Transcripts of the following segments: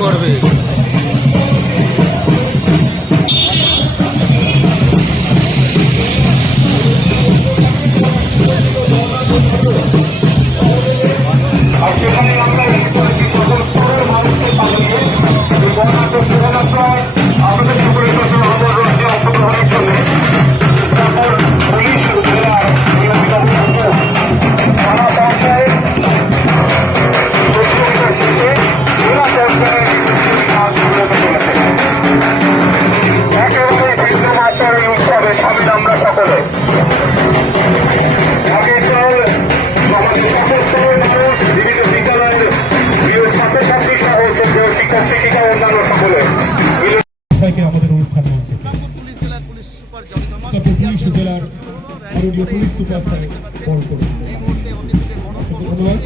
করবে। আমাদের অনুষ্ঠান মঞ্চে পুলিশ জেলার মাননীয় পুলিশ সুপার স্যার বরণ করুন। ধন্যবাদ।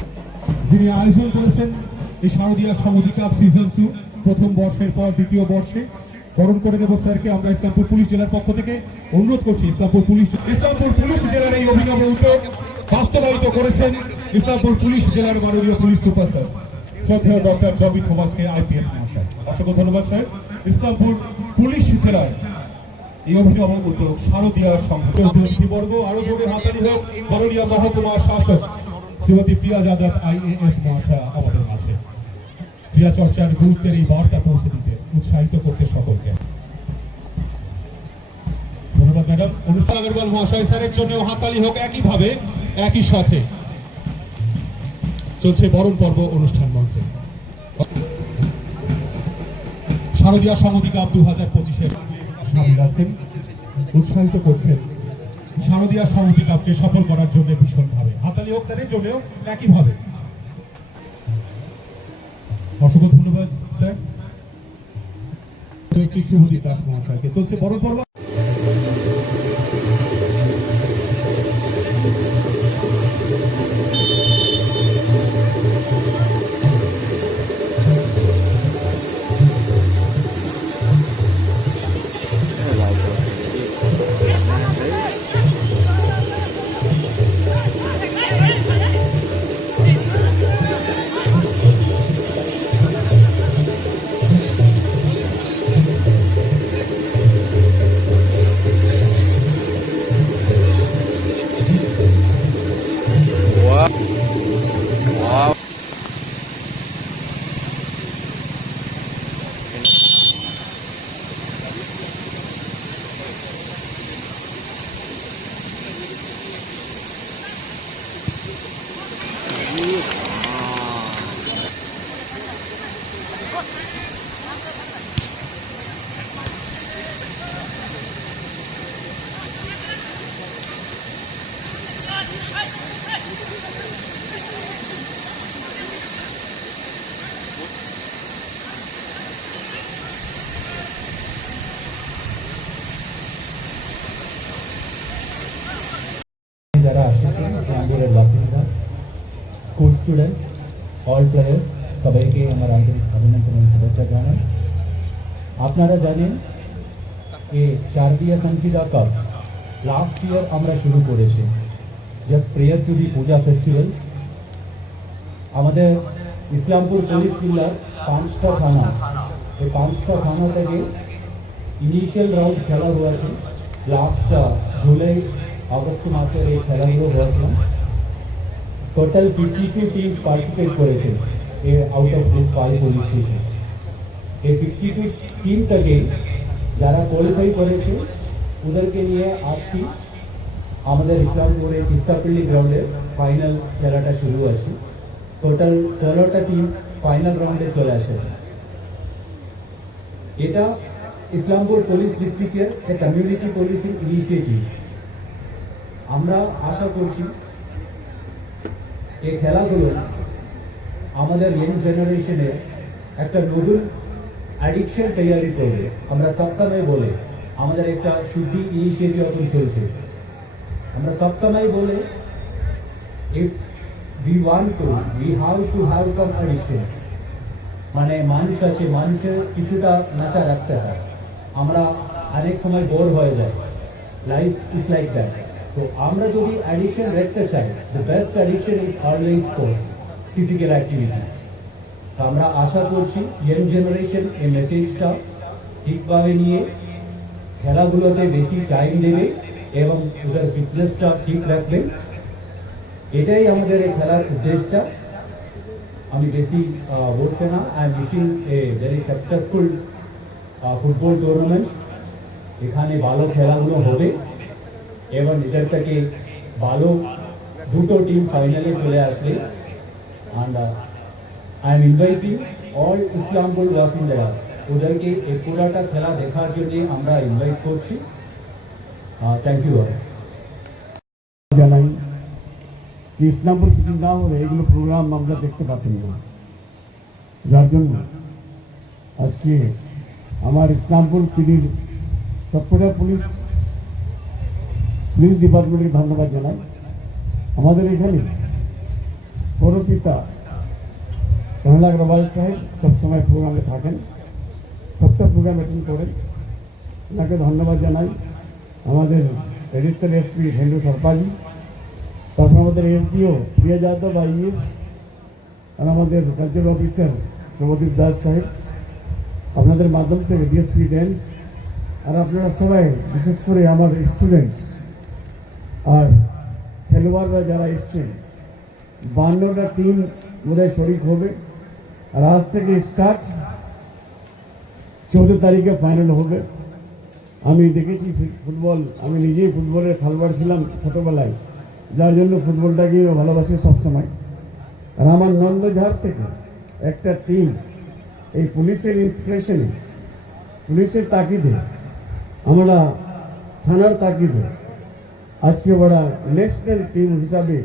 যিনি আয়োজন করেছেন এই শারদীয়া সমুদ্র কাপ সিজন 2 প্রথম বর্ষের পর দ্বিতীয় বর্ষে বরণ করে নেব স্যারকে আমরা ইসলামপুর পুলিশ জেলার পক্ষ থেকে অনুরোধ করছি। ইসলামপুর পুলিশ জেলার এই অভিনব উদ্যোগ বাস্তবায়িত করেছেন ইসলামপুর পুলিশ জেলার মাননীয় পুলিশ সুপার স্যার শ্রদ্ধেয় ডক্টর জবি থমাসকে আইপিএস মহাশয়। অসংখ্য ধন্যবাদ স্যার। ইসলামপুর পুলিশ জেলার এই অভিনব উদ্যোগ শারদীয়া অতিথিবর্গ আরো জোরে হাতালি হোক। মাননীয় মহকুমা শাসক শ্রীমতী প্রিয়া যাদব আইএএস মহাশয় আমাদের মাঝে ক্রীড়া চর্চার গুরুত্বের এই বার্তা পৌঁছে দিতে উৎসাহিত করতে সকলকে ধন্যবাদ ম্যাডাম। অনুষ্ঠান আগরওয়াল মহাশয় স্যারের জন্য হাতালি হোক। একইভাবে একই সাথে চলছে বরণ পর্ব অনুষ্ঠান মঞ্চে। শারদীয়া সমুদ্র কাপ 2025-এর সামিল আছেন, উৎসাহিত করছেন শারদীয়া সমুদ্র কাপকে সফল করার জন্য ভীষণভাবে। হাতালি হোক স্যারের জন্যও একইভাবে। অসংখ্য ধন্যবাদ স্যার। শ্রী শুভদীপ দাস মহাশয়কে চলছে বরণ পর্ব। যারা আসছেন ইসলামপুরের বাসিন্দা, স্কুল স্টুডেন্টস, অল প্লেয়ার্স, সবাইকে আমার আন্তরিক অভিনন্দন এবং শুভেচ্ছা জানাই। আপনারা জানেন এই শারদীয়া সমুদ্র কাপ লাস্ট ইয়ার আমরা শুরু করেছি just prayer to the Puja festivals. আমাদের ইসলামপুর পুলিশ জেলার 5টা থানা, এই 5টা থানা থেকে ইনিশিয়াল রাউন্ড খেলা হয়েছে। লাস্ট জুলাই আগস্ট মাসের এই খেলাগুলো হয়েছিল। টোটাল 52 টিমস পার্টিসিপেট করেছে out of this 5 police station. এই 52 টিম থেকে যারা কোয়ালিফাই করেছে ওদেরকে নিয়ে আজকে আমাদের ইসলামপুরে তিস্তাপল্লী গ্রাউন্ডে ফাইনাল খেলাটা শুরু আছে। টোটাল 16টা টিম ফাইনাল রাউন্ডে চলে আসে। এটা ইসলামপুর পুলিশ ডিস্ট্রিক্টের একটা কমিউনিটি পুলিশিং ইনিশিয়েটিভ। আমরা আশা করছি এই খেলাগুলো আমাদের ইয়ং জেনারেশনে একটা নতুন অ্যাডিকশন তৈরি করবে। আমরা সবসময় বলে আমাদের একটা শুদ্ধি ইনিশিয়েটিভ এখন চলছে। আমরা সবসময় বলে if we want to, we have to have some addiction. মানে মানুষ আছে, মানুষের কিছুটা নেশা রাখতে হয়। আমরা অনেক সময় বোর হয়ে যায়, লাইফ ইজ লাইক দ্যাট। তো আমরা যদি অ্যাডিকশন রাখতে চাই, the best addiction is always sports, physical activity. তো আমরা আশা করছি ইয়ং জেনারেশন এই মেসেজটা ঠিকভাবে নিয়ে খেলাগুলোতে বেশি টাইম দেবে এবং ওদের ফিটনেসটা ঠিক রাখবে। এটাই আমাদের এই খেলার উদ্দেশ্যটা। আমি বেশি বলছি না। I am wishing a very successful football tournament. এখানে ভালো খেলাগুলো হবে এবং এদের থেকে ভালো দুটো টিম ফাইনালে চলে আসবে। And I am inviting all Islampur বাসিন্দারা, ওদেরকে এই পুরাটা খেলা দেখার জন্য আমরা ইনভাইট করছি। Thank you. জানাই যে ইসলামপুর কিছু না হলে এগুলো প্রোগ্রাম আমরা দেখতে পাতাম না, যার জন্য আজকে আমার ইসলামপুর পিডির সবকটা পুলিশ ডিপার্টমেন্টকে ধন্যবাদ জানাই। আমাদের এখানে পৌরপিতা রহলা अग्रवाल সাহেব সবসময় প্রোগ্রামে থাকেন, সপ্তাহ প্রোগ্রাম অ্যাটেন্ড করেন, ওনাকে ধন্যবাদ জানাই। আমাদের এডিশনাল এসপি হেন্দু সরপাজি, তারপর আমাদের এসডিও প্রিয়া যাদব আইএস, আর আমাদের কালচারাল অফিসার শুভদীপ দাস সাহেব, আপনাদের মাধ্যম থেকে ডিএসপি রেঞ্জ, আর আপনারা সবাই বিশেষ করে আমার স্টুডেন্টস আর খেলোয়াড়রা যারা এসছেন, 52টা টিম বোধহয় শরিক হবে। আর আজ থেকে স্টার্ট, 14 তারিখে ফাইনাল হবে। আমি দেখেছি ফুটবল, আমি নিজেই ফুটবলের খেলোয়াড় ছিলাম ছোটোবেলায়, যার জন্য ফুটবলটাকে ভালোবাসি সবসময়। আর আমার নন্দঝাড় থেকে একটা টিম এই পুলিশের ইন্সপিরেশনে, পুলিশের তাকিদে, আমরা থানার তাকিদে আজকে ওরা ন্যাশনাল টিম হিসাবে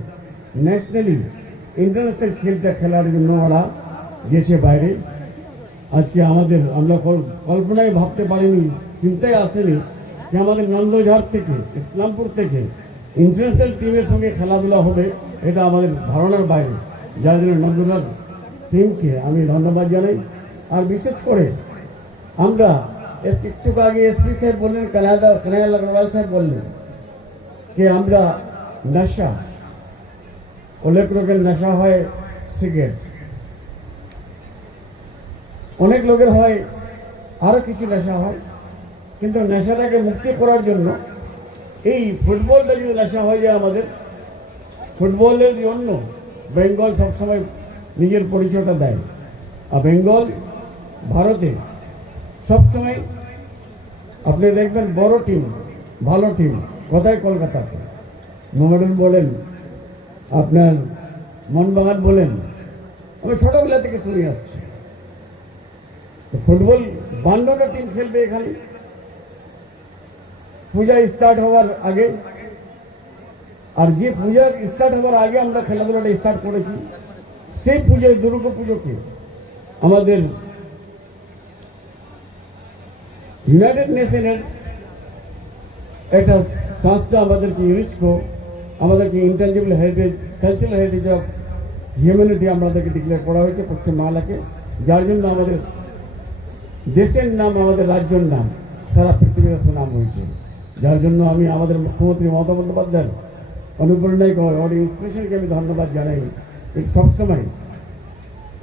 ন্যাশনালি ইন্টারন্যাশনাল খেলার জন্য ওরা গেছে বাইরে। আজকে আমাদের আমরা কল্পনায় ভাবতে পারিনি, চিন্তায় আসেনি যে আমাদের নন্দঝাড় থেকে, ইসলামপুর থেকে ইন্টারন্যাশনাল টিমের সঙ্গে খেলাধুলা হবে, এটা আমাদের ধারণার বাইরে। যার জন্য নন্দঝাড় টিমকে আমি ধন্যবাদ জানাই। আর বিশেষ করে আমরা একটু আগে এসপি সাহেব বললেন, কানাইলাল अग्रवाल সাহেব বললেন যে আমরা নেশা, অনেক লোকের নেশা হয় সিগারেট, অনেক লোকের হয় আরও কিছু নেশা হয়, কিন্তু নেশাটাকে মুক্তি করার জন্য এই ফুটবলটা যদি নেশা হয়ে যায় আমাদের, ফুটবলের জন্য বেঙ্গল সবসময় নিজের পরিচয়টা দেয়। আর বেঙ্গল ভারতে সবসময় আপনি দেখবেন বড় টিম, ভালো টিম কোথায়, কলকাতাতে। মোহামেডান বলেন, আপনার মোহনবাগান বলেন, আমি ছোটবেলা থেকে শুনে আসছি। তো ফুটবল 52টা টিম খেলবে এখানে পূজা স্টার্ট হওয়ার আগে। আর যে পূজা স্টার্ট হওয়ার আগে আমরা খেলাধুলাটা স্টার্ট করেছি, সেই পুজোয় দুর্গা পুজোকে আমাদের ইউনাইটেড নেশনের একটা সংস্থা আমাদেরকে ইউনেস্কো আমাদেরকে intangible heritage, cultural heritage of humanity আমাদেরকে ডিক্লেয়ার করা হয়েছে পশ্চিমবাংলাকে, যার জন্য আমাদের দেশের নাম, আমাদের রাজ্যের নাম সারা পৃথিবীর সুনাম হয়েছে। যার জন্য আমি আমাদের মুখ্যমন্ত্রী মমতা বন্দ্যোপাধ্যায়ের অনুপ্রেরণায় ওর ইন্সপিরেশনকে আমি ধন্যবাদ জানাই। সবসময়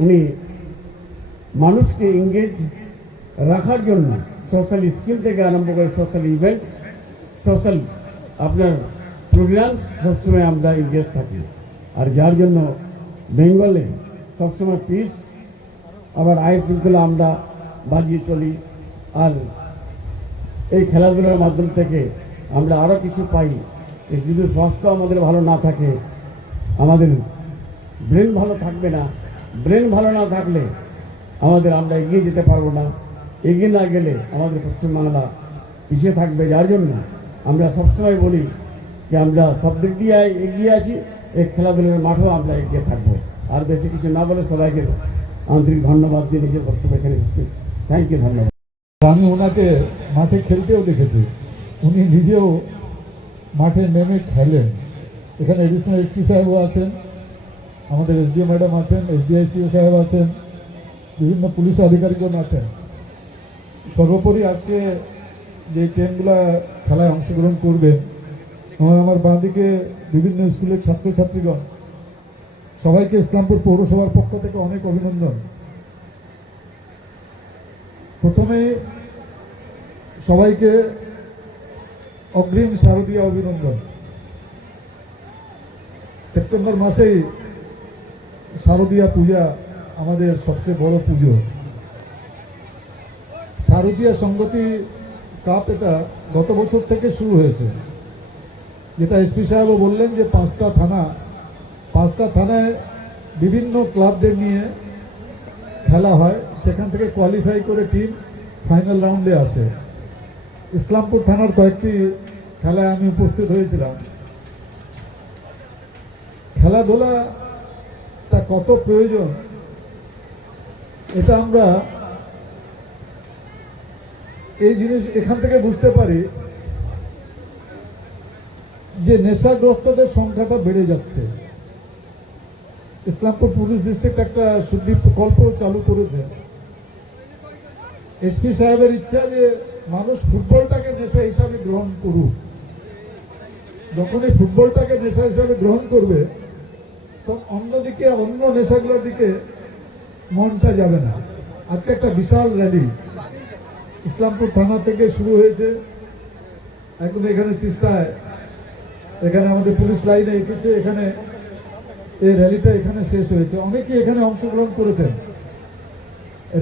উনি মানুষকে এঙ্গেজ রাখার জন্য সোশ্যাল স্কিম থেকে আরম্ভ করে সোশ্যাল ইভেন্টস, সোশ্যাল আপনার প্রোগ্রামস সবসময় আমরা এঙ্গেজ থাকি। আর যার জন্য বেঙ্গলে সবসময় পিস, আবার আইন শৃঙ্খলা আমরা বাজিয়ে চলি। আর এই খেলাধুলার মাধ্যম থেকে আমরা আরও কিছু পাই। যদি স্বাস্থ্য আমাদের ভালো না থাকে, আমাদের ব্রেন ভালো থাকবে না। ব্রেন ভালো না থাকলে আমরা এগিয়ে যেতে পারবো না। এগিয়ে না গেলে আমাদের পশ্চিমবাংলা পিছিয়ে থাকবে। যার জন্য আমরা সবসময় বলি যে আমরা সব দিক দিয়ে এগিয়ে আছি, এই খেলাধুলার মাঠেও আমরা এগিয়ে থাকবো। আর বেশি কিছু না বলে সবাইকে আন্তরিক ধন্যবাদ দিয়ে নিজের বক্তব্য এখানে এসেছি। থ্যাংক ইউ, ধন্যবাদ। আমি ওনাকে মাঠে খেলতেও দেখেছি, উনি নিজেও মাঠে নেমে খেলেন। এখানে এডিশনাল এসপি সাহেবও আছেন, আমাদের এসডিও ম্যাডাম আছেন, এসডিআইসিও সাহেব আছেন, বিভিন্ন পুলিশ আধিকারিকগণ আছেন। সর্বোপরি আজকে যে টিমগুলা খেলায় অংশগ্রহণ করবেন, আমার বাঁদিকে বিভিন্ন স্কুলের ছাত্রছাত্রীগণ, সবাইকে ইসলামপুর পৌরসভার পক্ষ থেকে অনেক অভিনন্দন। প্রথমে সবাইকে অগ্রিম শারদীয় অভিনন্দন। সেপ্টেম্বর মাসেই শারদীয়া পূজা আমাদের সবচেয়ে বড় পুজো। শারদীয়া সংগতি কাপ এটা গত বছর থেকে শুরু হয়েছে, যেটা এসপি সাহেবও বললেন যে পাঁচটা থানায় বিভিন্ন ক্লাবদের নিয়ে খেলা হয়, সেখান থেকে কোয়ালিফাই করে টিম ফাইনাল রাউন্ডে আসে। ইসলামপুর থানার কয়েকটি খেলায় আমি উপস্থিত হয়েছিলাম। খেলাধুলাটা কত প্রয়োজন এটা আমরা এই জিনিস এখান থেকে বুঝতে পারি যে নেশাগ্রস্তদের সংখ্যাটা বেড়ে যাচ্ছে। ইসলামপুর পুলিশ ডিস্ট্রিক্ট একটা শুদ্ধি প্রকল্প চালু করেছে। এসপি সাহেবের ইচ্ছা যে মানুষ ফুটবলটাকে নেশা হিসাবে গ্রহণ করুক। যখনই ফুটবলটাকে নেশা হিসাবে গ্রহণ করবে তখন অন্যদিকে অন্য নেশাগুলোর দিকে মনটা যাবে না। আজকে একটা বিশাল র্যালি ইসলামপুর থানা থেকে শুরু হয়েছে, একদম এখানে তিস্তায়, এখানে আমাদের পুলিশ লাইনে এসে এখানে এই র্যালিটা এখানে শেষ হয়েছে। অনেকেই এখানে অংশগ্রহণ করেছেন।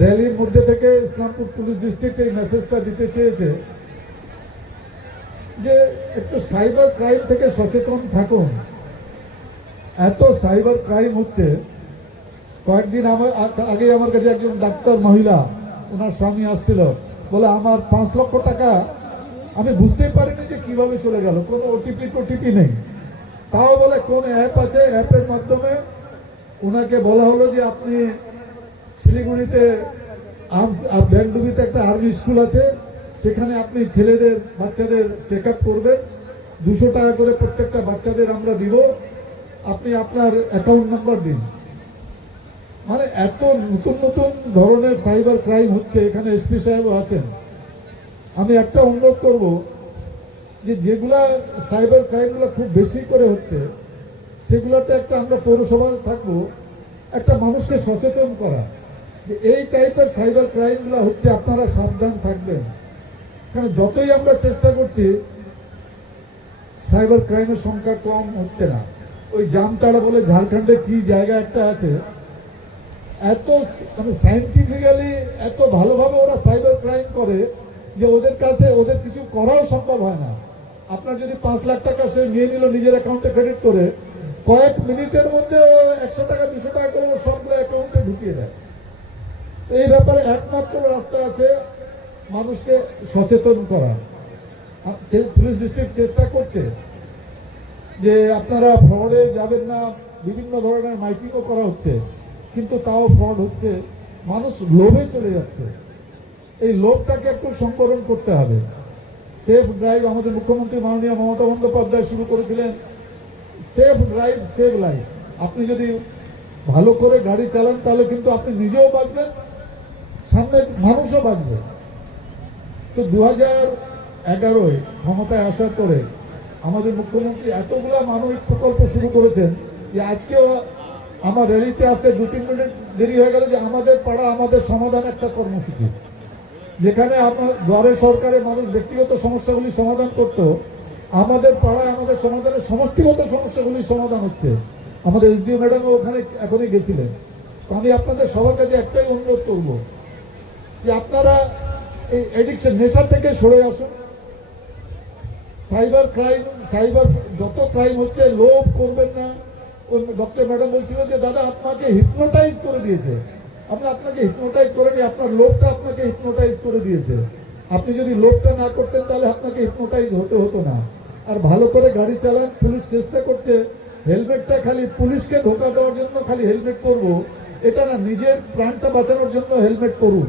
র্যালির মধ্যে থেকে ইসলামপুর পুলিশ ডিস্ট্রিক্ট এই মেসেজটা দিতে চেয়েছে যে একটু সাইবার ক্রাইম থেকে সচেতন থাকুন। এত সাইবার ক্রাইম হচ্ছে। কয়েকদিন আগে আমার কাছে একজন ডাক্তার মহিলা, ওনার স্বামী আসছিল, বলে আমার 5 লক্ষ টাকা আমি বুঝতেই পারিনি যে কিভাবে চলে গেল, কোনো ওটিপি নেই। তাও বলে কোন অ্যাপ আছে, অ্যাপের মাধ্যমে ওনাকে বলা হলো যে আপনি শিলিগুড়িতে ব্যান্ডুবিতে একটা আর্মি স্কুল আছে, সেখানে আপনি বাচ্চাদের চেক আপ করবেন, 200 টাকা করে প্রত্যেকটা বাচ্চাদের আমরা দিব, আপনি আপনার অ্যাকাউন্ট নাম্বার দিন। মানে এত নতুন নতুন ধরনের সাইবার ক্রাইম হচ্ছে। এখানে এসপি সাহেবও আছেন। আমি একটা অনুরোধ করব যে যেগুলা সাইবার ক্রাইমগুলো খুব বেশি করে হচ্ছে সেগুলোতে একটা আমরা পৌরসভা থাকবো, একটা মানুষকে সচেতন করা যে এই টাইপের সাইবার ক্রাইমগুলো হচ্ছে, আপনারা সাবধান থাকবেন। কারণ যতই আমরা চেষ্টা করছি সাইবার ক্রাইমের সংখ্যা কম হচ্ছে না। ওই জামতাড়া বলে ঝাড়খণ্ডে কি জায়গা একটা আছে, এত মানে সায়েন্টিফিক্যালি এত ভালোভাবে ওরা সাইবার ক্রাইম করে যে ওদের কাছে ওদের কিছু করাও সম্ভব হয় না। আপনার যদি 5 লাখ টাকা সে নিয়ে নিল নিজের অ্যাকাউন্টে ক্রেডিট করে, কয়েক মিনিটের মধ্যে 100 টাকা 200 টাকা করে সবগুলো অ্যাকাউন্টে ঢুকিয়ে দেয়। তো এই ব্যাপারে একমাত্র রাস্তা আছে মানুষকে সচেতন করা। পুলিশ ডিস্ট্রিক্ট চেষ্টা করছে যে আপনারা ফ্রডে যাবেন না, বিভিন্ন ধরনের মাইকিংও করা হচ্ছে, কিন্তু তাও ফ্রড হচ্ছে, মানুষ লোভে চলে যাচ্ছে। এই লোভটাকে একটু সংবরণ করতে হবে। সেফ ড্রাইভ আমাদের মুখ্যমন্ত্রী মাননীয় মমতা বন্দ্যোপাধ্যায় শুরু করেছিলেন। Safe drive save life. আপনি যদি ভালো করে গাড়ি চালান তাহলে কিন্তু আপনি নিজেও বাঁচবেন, সামনে মানুষও বাঁচবে। তো 2011 ক্ষমতায় আসার পরে আমাদের মুখ্যমন্ত্রী এতগুলা মানবিক প্রকল্প শুরু করেছেন যে আজকেও আমার র্যালিতে আসতে 2-3 মিনিট দেরি হয়ে গেল যে আমাদের পাড়া আমাদের সমাধান একটা কর্মসূচি, যেখানে আমার দ্বারে সরকারে মানুষ ব্যক্তিগত সমস্যাগুলি সমাধান করত, আমাদের পাড়ায় আমাদের সমাধানের সমষ্টিগত সমস্যাগুলির সমাধান হচ্ছে। আমাদের এসডিও ম্যাডামও ওখানে এখনই গেছিলেন। তো আমি আপনাদের সবার কাছে একটাই অনুরোধ করব যে আপনারা এই এডিকশন নেশা থেকে সরে আসুন। সাইবার যত ক্রাইম হচ্ছে, লোভ করবেন না। ডক্টর ম্যাডাম বলছিল যে দাদা আপনাকে হিপনোটাইজ করে দিয়েছে। আপনাকে হিপনোটাইজ করেনি, আপনার লোভটা আপনাকে হিপনোটাইজ করে দিয়েছে। আপনি যদি লোভটা না করতেন তাহলে আপনাকে হিপনোটাইজ হতো না। আর ভালো করে গাড়ি চালান। পুলিশ চেষ্টা করছে হেলমেটটা খালি পুলিশকে ধোকা দেওয়ার জন্য খালি হেলমেট পরবো এটা না, নিজের প্রাণটা বাঁচানোর জন্য হেলমেট পরুন।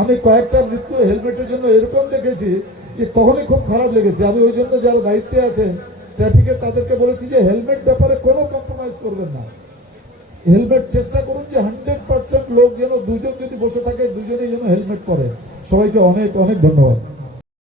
আমি কয়েকটা মৃত্যু হেলমেটের জন্য এরকম দেখেছি যে তখনই খুব খারাপ লেগেছে। আমি ওই জন্য যারা দায়িত্বে আছেন ট্রাফিকের তাদেরকে বলেছি যে হেলমেট ব্যাপারে কোনো কম্প্রোমাইজ করবেন না। হেলমেট চেষ্টা করুন যে 100% লোক যেন, দুজন যদি বসে থাকে দুজনেই যেন হেলমেট পরে। সবাইকে অনেক অনেক ধন্যবাদ।